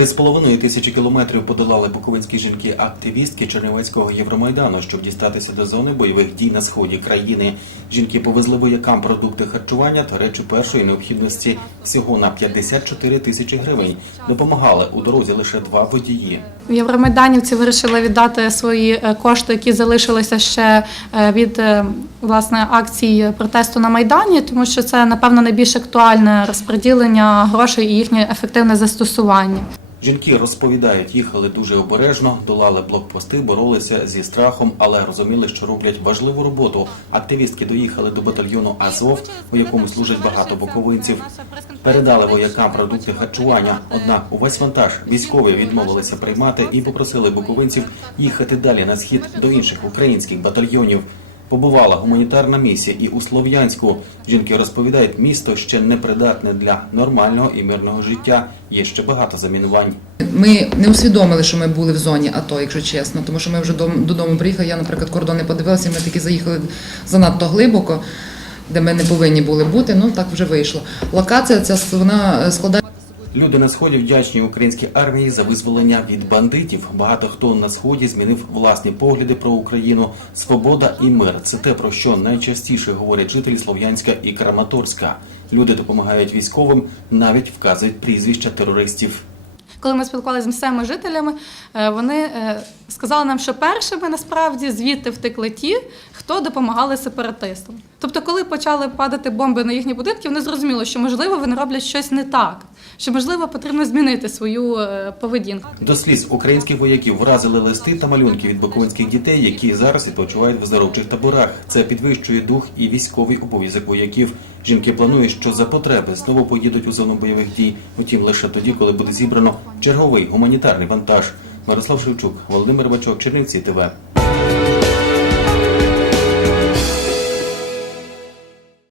Три з половиною тисячі кілометрів подолали буковинські жінки-активістки Чернівецького Євромайдану, щоб дістатися до зони бойових дій на сході країни. Жінки повезли воякам продукти харчування та речі першої необхідності всього на 54 тисячі гривень. Допомагали у дорозі лише два водії. Євромайданівці вирішили віддати свої е, кошти, які залишилися ще е, від е, власне акцій протесту на майдані, тому що це напевно найбільш актуальне розподілення грошей і їхнє ефективне застосування. Жінки розповідають, їхали дуже обережно, долали блокпости, боролися зі страхом, але розуміли, що роблять важливу роботу. Активістки доїхали до батальйону Азов, у якому служить багато буковинців. Передали воякам продукти харчування. Однак увесь вантаж військові відмовилися приймати і попросили буковинців їхати далі на схід до інших українських батальйонів. Побувала гуманітарна місія і у Слов'янську. Жінки розповідають, місто ще не придатне для нормального і мирного життя. Є ще багато замінувань. Ми не усвідомили, що ми були в зоні АТО, якщо чесно, тому що ми вже додому приїхали. Я, наприклад, кордон не подивилася, ми таки заїхали занадто глибоко, де ми не повинні були бути. Ну так вже вийшло. Локація ця вона складає. Люди на сході вдячні українській армії за визволення від бандитів. Багато хто на сході змінив власні погляди про Україну. Свобода і мир це те, про що найчастіше говорять жителі Слов'янська і Краматорська. Люди допомагають військовим, навіть вказують прізвища терористів. Коли ми спілкувалися з місцевими жителями, е, вони е, сказали нам, що першими насправді звідти втекли ті, хто допомагали сепаратистам. Тобто, коли почали падати бомби на їхні будинки, вони зрозуміли, що можливо вони роблять щось не так, що можливо потрібно змінити свою е, поведінку. До сліз українських вояків вразили листи та малюнки від буковинських дітей, які зараз відпочивають в оздоровчих таборах. Це підвищує дух і військовий обов'язок вояків. Жінки планують, що за потреби знову поїдуть у зону бойових дій. Утім, лише тоді, коли буде зібрано черговий гуманітарний вантаж. Мирослав Шевчук, Володимир Бачок, Чернівці ТВ.